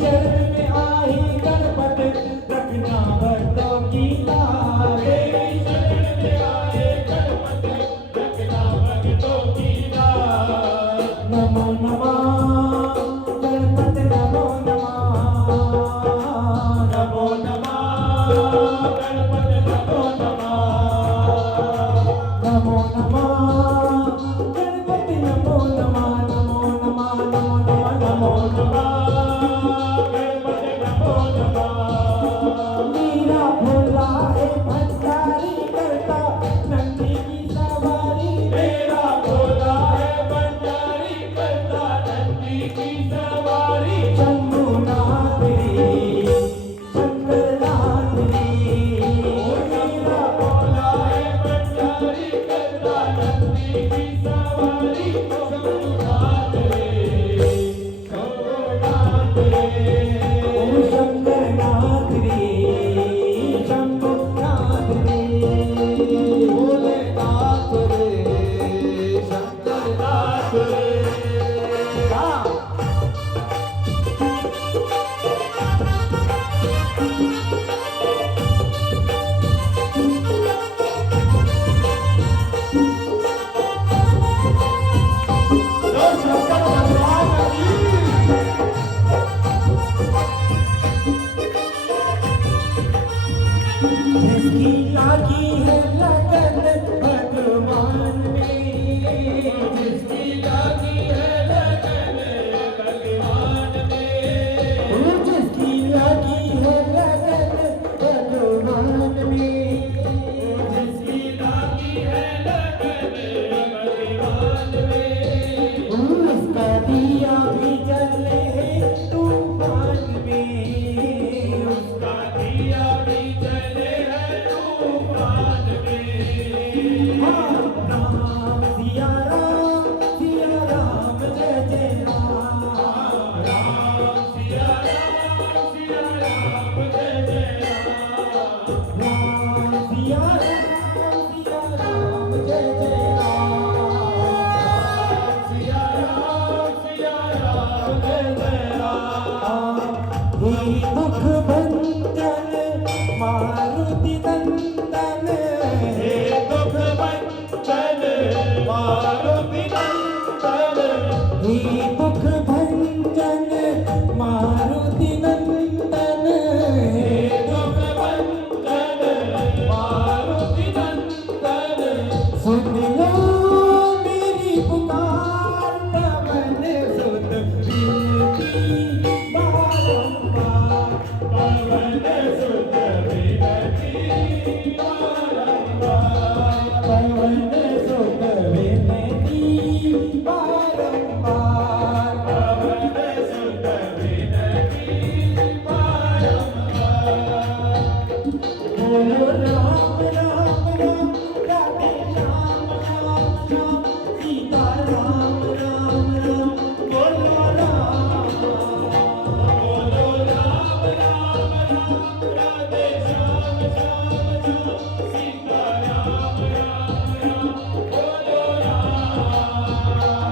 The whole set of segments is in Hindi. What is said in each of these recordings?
शरण में आई गणपत रखना भक्तों की लाज। देवी शरण में आए गणपत रखना भक्तों की लाज। नमो नमः गणपत नमो नमः। नमो नमः गणपत नमो नमः। नमो नमः गणपति नमो नमः। नमो नमः नमो नमः नमो नमः। गणपति नमो नमः। मीरा भोला है भंडारी करता नंदी की सवारी। मेरा भोला है भंडारी करता नंदी की सवारी। शंभुनाथ रे शंकरनाथ रे। मेरा भोला है भंडारी करता नंदी की सवारी। शंभुनाथ रे शंभुनाथ रे। ओ शंकरनाथ रे शंभुनाथ रे। भोलेनाथ रे शंकरनाथ रे। जो शंकर भगवान की जिसकी लागी है लगन भगवान में। जिसकी लागी है लगन भगवान में। जिसकी लागी है लगन भगवान में। जिसकी लागी है लगन भगवान में। उसका दिया भी जले तूफान में। उसका दिया भी जले है तूफान में। राम सिया राम जय जय राम। राम सिया राम जय जय राम। राम सिया राम जय जय राम। सिया राम जय जय राम। हे दुख भंजन मारुति नंदन। हे दुख भंजन मारुति नंदन। हे दुख भंजन मारुति नंदन। हे दुख भंजन मारुति नंदन। सुन लो मेरी पुकार पवन सुत विनती बारंबार। पवन सुत विनती बारंबार। पवन सुत विनती बारंबार। पवन सुत विनती बारंबार। बोलो राम राम राम राधे श्याम श्याम श्याम। सीता राम राम राम बोलो राम। बोलो राम राम राम राधे श्याम श्याम श्याम। सीता राम राम राम बोलो राम।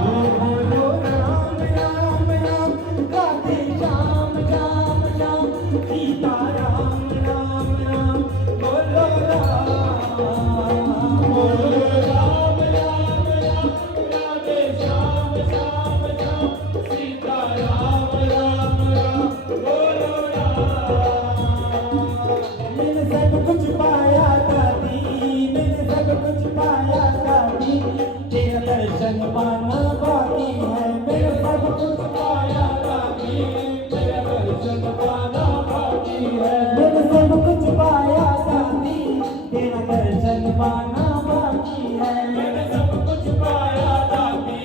बोलो राम राम राम राधे श्याम श्याम श्याम। सीता राम राम राम बोलो राम। बोलो राम राम राम राधे श्याम श्याम श्याम। सीता राम राम राम बोलो राम। मैंने सब कुछ पाया दादी। मैंने सब कुछ पाया दादी। तेरा दर्शन पाना बाकी है। मैंने सब कुछ पाया दादी। तेरा दर्शन पाना बाकी है। मैंने सब कुछ पाया दादी। तेरा दर्शन पाना बाकी है। मैंने सब कुछ पाया दादी।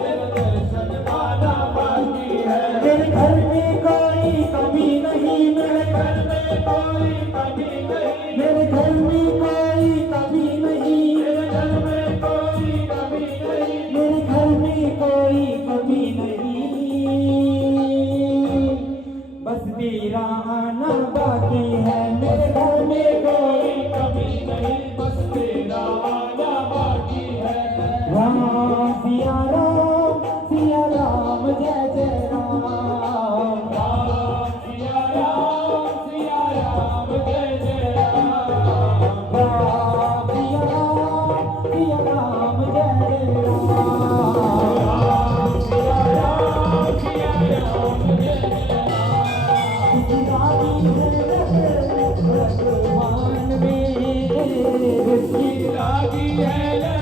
तेरा दर्शन पाना बाकी है। मेरे घर में कोई कमी नहीं। मेरे घर में कोई कमी नहीं। मेरे घर में कोई कमी नहीं। मेरे घर में कोई कमी नहीं। मेरे घर में कोई कमी नहीं। बस तेरा आना बाकी है। मेरे घर में कोई कमी नहीं। बस तेरा आना बाकी है। राम सिया राम जय जय राम। राम लागी है रखवान में, रुचि लागी है